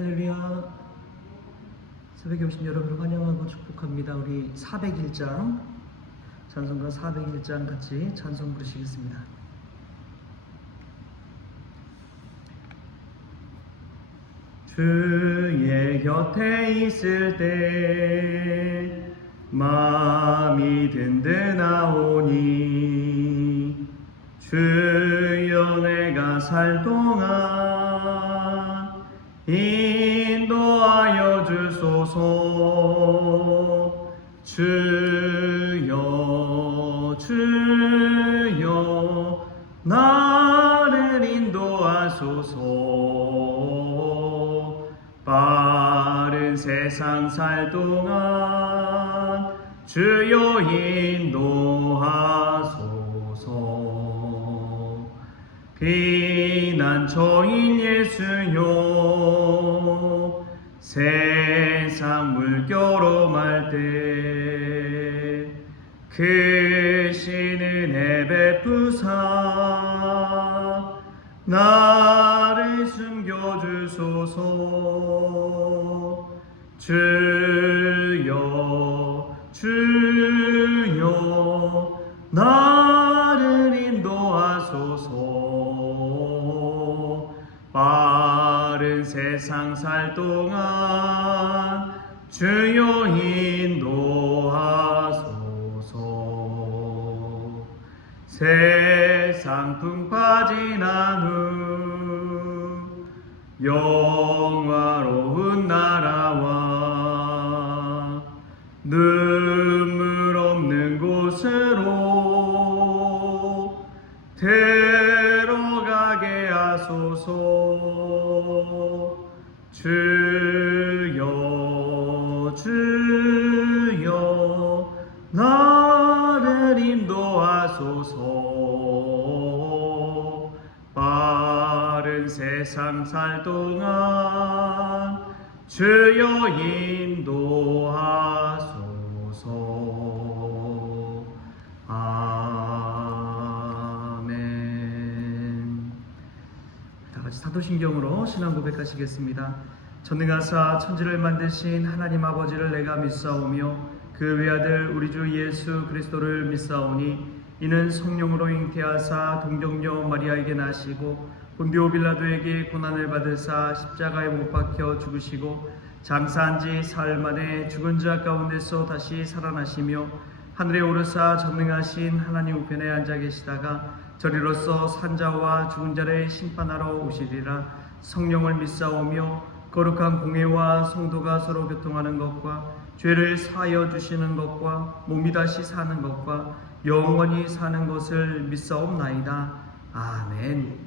할렐루야. 새벽에 오신 여러분을 환영하고 축복합니다. 우리 401장 찬송가 401장 같이 찬송 부르시겠습니다. 주의 곁에 있을 때 마음이 든든하오니 주여 내가 살 동안 인도하여 주소서. 주여 주여 나를 인도하소서. 빠른 세상 살 동안 주여 인도하소서. 피난처인 예수여 세상 물결험할 때 크신 은혜 베푸사 나를 숨겨주소서. 주여 주여 나를 인도하소서. 빠른 세상 살 동안 주여 인도하소서. 세상 풍 빠진 후 영화로운 나라와 눈물 없는 곳으로 들어가게 하소서. 주여 주여 나를 인도하소서. 빠른 세상 살 동안 주여 인도하소서. 아멘. 다 같이 사도신경으로 신앙 고백하시겠습니다. 전능하사 천지를 만드신 하나님 아버지를 내가 믿사오며 그 외아들 우리 주 예수 그리스도를 믿사오니 이는 성령으로 잉태하사 동정녀 마리아에게 나시고 본디오 빌라도에게 고난을 받으사 십자가에 못 박혀 죽으시고 장사한 지 사흘 만에 죽은 자 가운데서 다시 살아나시며 하늘에 오르사 전능하신 하나님 우편에 앉아 계시다가 저리로서 산자와 죽은 자를 심판하러 오시리라. 성령을 믿사오며 거룩한 공회와 성도가 서로 교통하는 것과 죄를 사하여 주시는 것과 몸이 다시 사는 것과 영원히 사는 것을 믿사옵나이다. 아멘.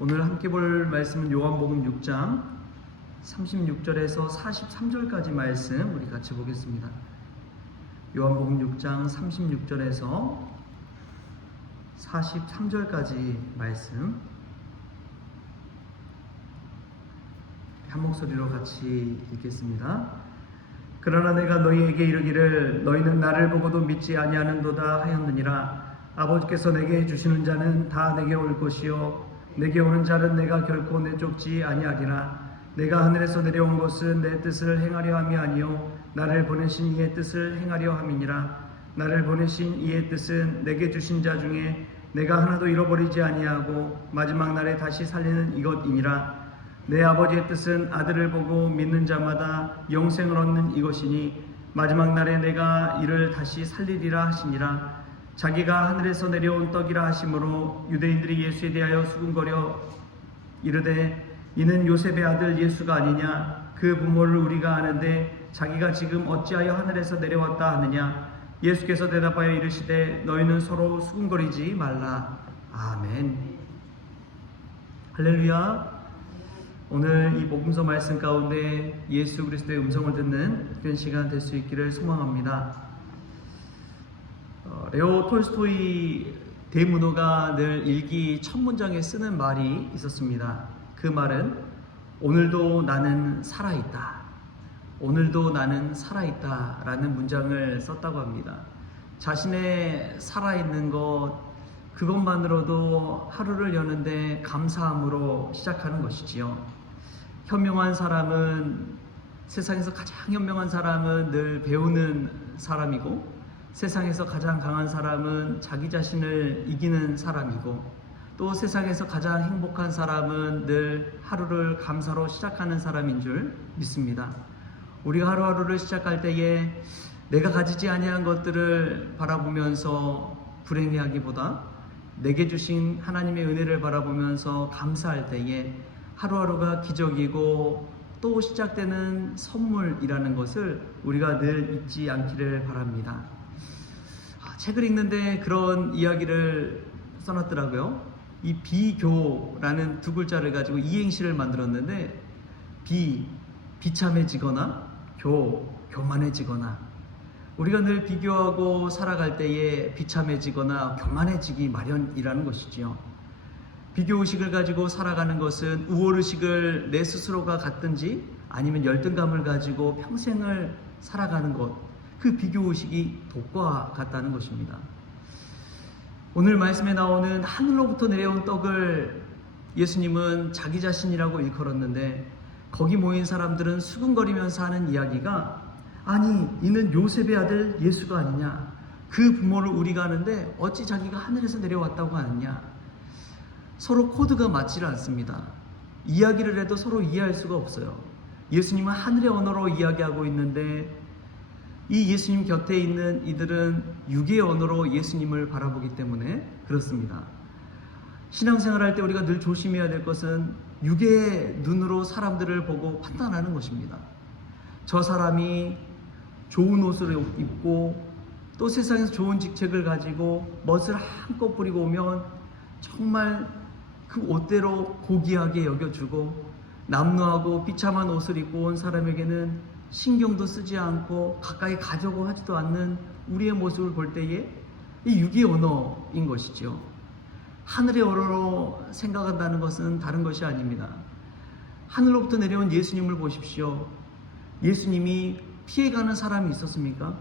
오늘 함께 볼 말씀은 요한복음 6장 36절에서 43절까지 말씀 우리 같이 보겠습니다. 요한복음 6장 36절에서 43절까지 말씀 한 목소리로 같이 읽겠습니다. 그러나 내가 너희에게 이르기를 너희는 나를 보고도 믿지 아니하는도다 하였느니라. 아버지께서 내게 주시는 자는 다 내게 올 것이요 내게 오는 자는 내가 결코 내쫓지 아니하리라. 내가 하늘에서 내려온 것은 내 뜻을 행하려 함이 아니요 나를 보내신 이의 뜻을 행하려 함이니라. 나를 보내신 이의 뜻은 내게 주신 자 중에 내가 하나도 잃어버리지 아니하고 마지막 날에 다시 살리는 이것이니라. 내 아버지의 뜻은 아들을 보고 믿는 자마다 영생을 얻는 이것이니 마지막 날에 내가 이를 다시 살리리라 하시니라. 자기가 하늘에서 내려온 떡이라 하심으로 유대인들이 예수에 대하여 수군거려 이르되 이는 요셉의 아들 예수가 아니냐. 그 부모를 우리가 아는데 자기가 지금 어찌하여 하늘에서 내려왔다 하느냐. 예수께서 대답하여 이르시되 너희는 서로 수군거리지 말라. 아멘. 할렐루야. 오늘 이 복음서 말씀 가운데 예수 그리스도의 음성을 듣는 그런 시간 될 수 있기를 소망합니다. 레오 톨스토이 대문호가 늘 일기 첫 문장에 쓰는 말이 있었습니다. 그 말은 오늘도 나는 살아있다. 오늘도 나는 살아있다 라는 문장을 썼다고 합니다. 자신의 살아있는 것 그것만으로도 하루를 여는데 감사함으로 시작하는 것이지요. 현명한 사람은, 세상에서 가장 현명한 사람은 늘 배우는 사람이고, 세상에서 가장 강한 사람은 자기 자신을 이기는 사람이고, 또 세상에서 가장 행복한 사람은 늘 하루를 감사로 시작하는 사람인 줄 믿습니다. 우리가 하루하루를 시작할 때에 내가 가지지 아니한 것들을 바라보면서 불행해하기보다 내게 주신 하나님의 은혜를 바라보면서 감사할 때에 하루하루가 기적이고 또 시작되는 선물이라는 것을 우리가 늘 잊지 않기를 바랍니다. 책을 읽는데 그런 이야기를 써놨더라고요. 이 비교라는 두 글자를 가지고 이행시를 만들었는데, 비참해지거나 교만해지거나, 우리가 늘 비교하고 살아갈 때에 비참해지거나 교만해지기 마련이라는 것이지요. 비교의식을 가지고 살아가는 것은 우월의식을 내 스스로가 갖든지 아니면 열등감을 가지고 평생을 살아가는 것, 그 비교의식이 독과 같다는 것입니다. 오늘 말씀에 나오는 하늘로부터 내려온 떡을 예수님은 자기 자신이라고 일컬었는데, 거기 모인 사람들은 수군거리면서 하는 이야기가, 아니 이는 요셉의 아들 예수가 아니냐, 그 부모를 우리가 아는데 어찌 자기가 하늘에서 내려왔다고 하느냐. 서로 코드가 맞지를 않습니다. 이야기를 해도 서로 이해할 수가 없어요. 예수님은 하늘의 언어로 이야기하고 있는데 이 예수님 곁에 있는 이들은 육의 언어로 예수님을 바라보기 때문에 그렇습니다. 신앙생활할 때 우리가 늘 조심해야 될 것은 육의 눈으로 사람들을 보고 판단하는 것입니다. 저 사람이 좋은 옷을 입고 또 세상에서 좋은 직책을 가지고 멋을 한껏 부리고 오면 정말 그 옷대로 고귀하게 여겨주고, 남루하고 비참한 옷을 입고 온 사람에게는 신경도 쓰지 않고 가까이 가려고 하지도 않는 우리의 모습을 볼 때에 이 육의 언어인 것이죠. 하늘의 언어로 생각한다는 것은 다른 것이 아닙니다. 하늘로부터 내려온 예수님을 보십시오. 예수님이 피해가는 사람이 있었습니까?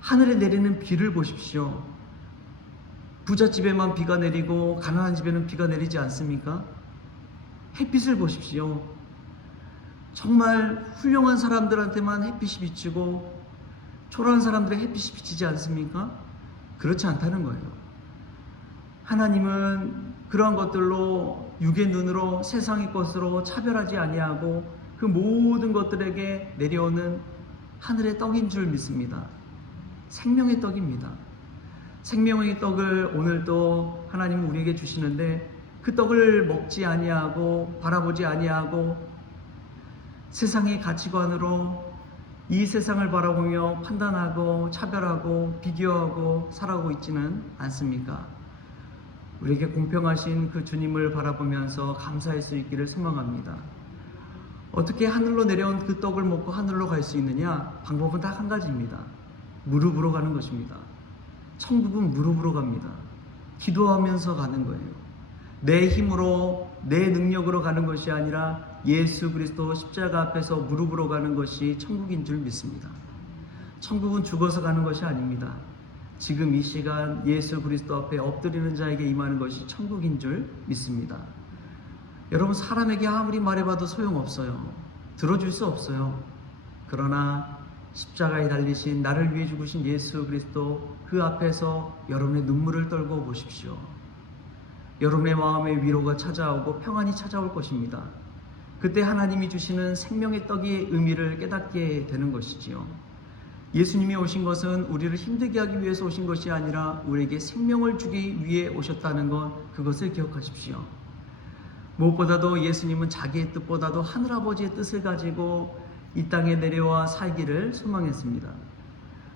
하늘에 내리는 비를 보십시오. 부잣집에만 비가 내리고 가난한 집에는 비가 내리지 않습니까? 햇빛을 보십시오. 정말 훌륭한 사람들한테만 햇빛이 비치고 초라한 사람들의 햇빛이 비치지 않습니까? 그렇지 않다는 거예요. 하나님은 그러한 것들로 육의 눈으로 세상의 것으로 차별하지 아니하고 그 모든 것들에게 내려오는 하늘의 떡인 줄 믿습니다. 생명의 떡입니다. 생명의 떡을 오늘도 하나님은 우리에게 주시는데, 그 떡을 먹지 아니하고 바라보지 아니하고 세상의 가치관으로 이 세상을 바라보며 판단하고 차별하고 비교하고 살아가고 있지는 않습니까? 우리에게 공평하신 그 주님을 바라보면서 감사할 수 있기를 소망합니다. 어떻게 하늘로 내려온 그 떡을 먹고 하늘로 갈 수 있느냐? 방법은 딱 한 가지입니다. 무릎으로 가는 것입니다. 천국은 무릎으로 갑니다. 기도하면서 가는 거예요. 내 힘으로 내 능력으로 가는 것이 아니라 예수 그리스도 십자가 앞에서 무릎으로 가는 것이 천국인 줄 믿습니다. 천국은 죽어서 가는 것이 아닙니다. 지금 이 시간 예수 그리스도 앞에 엎드리는 자에게 임하는 것이 천국인 줄 믿습니다. 여러분, 사람에게 아무리 말해봐도 소용없어요. 들어줄 수 없어요. 그러나 십자가에 달리신 나를 위해 죽으신 예수 그리스도, 그 앞에서 여러분의 눈물을 떨고 보십시오. 여러분의 마음에 위로가 찾아오고 평안이 찾아올 것입니다. 그때 하나님이 주시는 생명의 떡의 의미를 깨닫게 되는 것이지요. 예수님이 오신 것은 우리를 힘들게 하기 위해서 오신 것이 아니라 우리에게 생명을 주기 위해 오셨다는 것, 그것을 기억하십시오. 무엇보다도 예수님은 자기의 뜻보다도 하늘아버지의 뜻을 가지고 이 땅에 내려와 살기를 소망했습니다.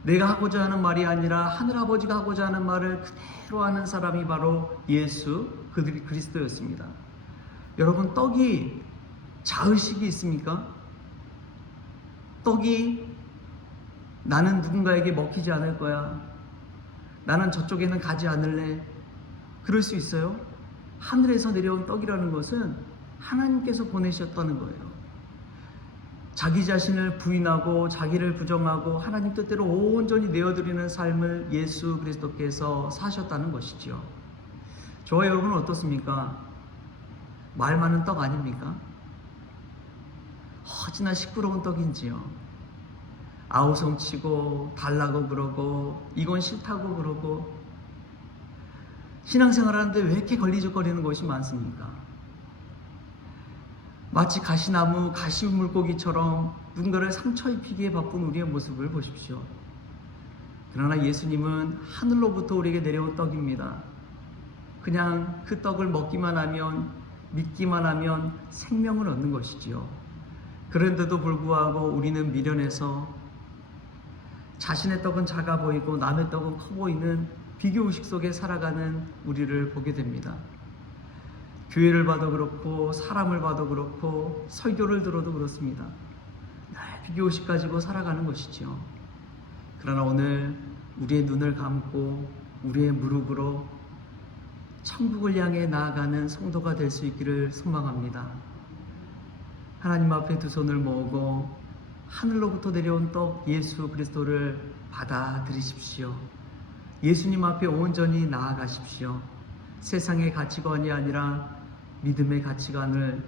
내가 하고자 하는 말이 아니라 하늘아버지가 하고자 하는 말을 그대로 하는 사람이 바로 예수 그리스도였습니다. 여러분, 떡이 자의식이 있습니까? 떡이 나는 누군가에게 먹히지 않을 거야, 나는 저쪽에는 가지 않을래, 그럴 수 있어요? 하늘에서 내려온 떡이라는 것은 하나님께서 보내셨다는 거예요. 자기 자신을 부인하고 자기를 부정하고 하나님 뜻대로 온전히 내어드리는 삶을 예수 그리스도께서 사셨다는 것이지요. 저와 여러분은 어떻습니까? 말 많은 떡 아닙니까? 어찌나 시끄러운 떡인지요. 아우성치고 달라고 그러고 이건 싫다고 그러고 신앙생활하는데 왜 이렇게 걸리적거리는 것이 많습니까? 마치 가시나무, 가시물고기처럼 누군가를 상처 입히기에 바쁜 우리의 모습을 보십시오. 그러나 예수님은 하늘로부터 우리에게 내려온 떡입니다. 그냥 그 떡을 먹기만 하면, 믿기만 하면 생명을 얻는 것이지요. 그런데도 불구하고 우리는 미련해서 자신의 떡은 작아 보이고 남의 떡은 커 보이는 비교의식 속에 살아가는 우리를 보게 됩니다. 교회를 봐도 그렇고 사람을 봐도 그렇고 설교를 들어도 그렇습니다. 늘 비교의식 가지고 살아가는 것이죠. 그러나 오늘 우리의 눈을 감고 우리의 무릎으로 천국을 향해 나아가는 성도가 될 수 있기를 소망합니다. 하나님 앞에 두 손을 모으고 하늘로부터 내려온 떡 예수 그리스도를 받아들이십시오. 예수님 앞에 온전히 나아가십시오. 세상의 가치관이 아니라 믿음의 가치관을,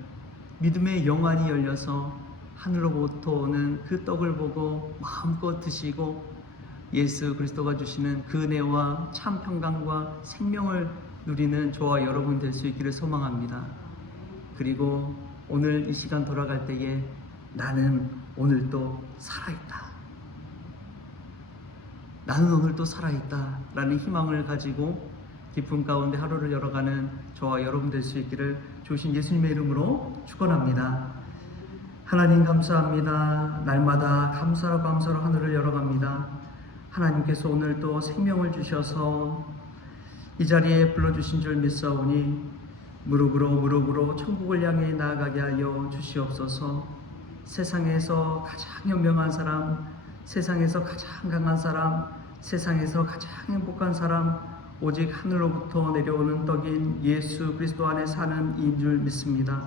믿음의 영안이 열려서 하늘로부터 오는 그 떡을 보고 마음껏 드시고 예수 그리스도가 주시는 그 은혜와 참 평강과 생명을 누리는 저와 여러분 될 수 있기를 소망합니다. 그리고 오늘 이 시간 돌아갈 때에 나는 오늘도 살아있다. 나는 오늘도 살아있다 라는 희망을 가지고 기쁨 가운데 하루를 열어가는 저와 여러분 될 수 있기를 주신 예수님의 이름으로 축원합니다. 하나님 감사합니다. 날마다 감사로 하늘을 열어갑니다. 하나님께서 오늘 또 생명을 주셔서 이 자리에 불러주신 줄 믿사오니 무릎으로 천국을 향해 나아가게 하여 주시옵소서. 세상에서 가장 현명한 사람, 세상에서 가장 강한 사람, 세상에서 가장 행복한 사람, 오직 하늘로부터 내려오는 떡인 예수 그리스도 안에 사는 이인 줄 믿습니다.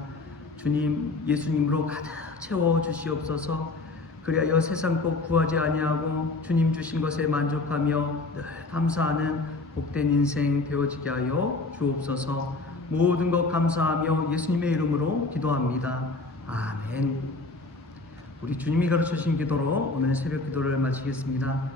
주님, 예수님으로 가득 채워 주시옵소서. 그리하여 세상 것 구하지 아니하고 주님 주신 것에 만족하며 늘 감사하는 복된 인생 되어지게 하여 주옵소서. 모든 것 감사하며 예수님의 이름으로 기도합니다. 아멘. 우리 주님이 가르쳐주신 기도로 오늘 새벽 기도를 마치겠습니다.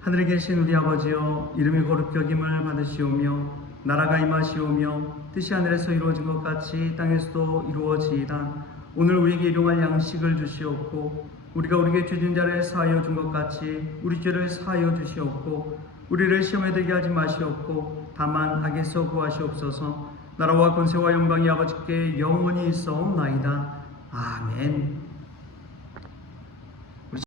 하늘에 계신 우리 아버지여, 이름이 거룩히 여김을 받으시오며 나라가 임하시오며 뜻이 하늘에서 이루어진 것 같이 땅에서도 이루어지이다. 오늘 우리에게 일용할 양식을 주시옵고 우리가 우리에게 죄진 자를 사하여 준 것 같이 우리 죄를 사하여 주시옵고 우리를 시험에 들게 하지 마시옵고 다만 악에서 구하시옵소서. 나라와 권세와 영광이 아버지께 영원히 있사옵나이다. 아멘.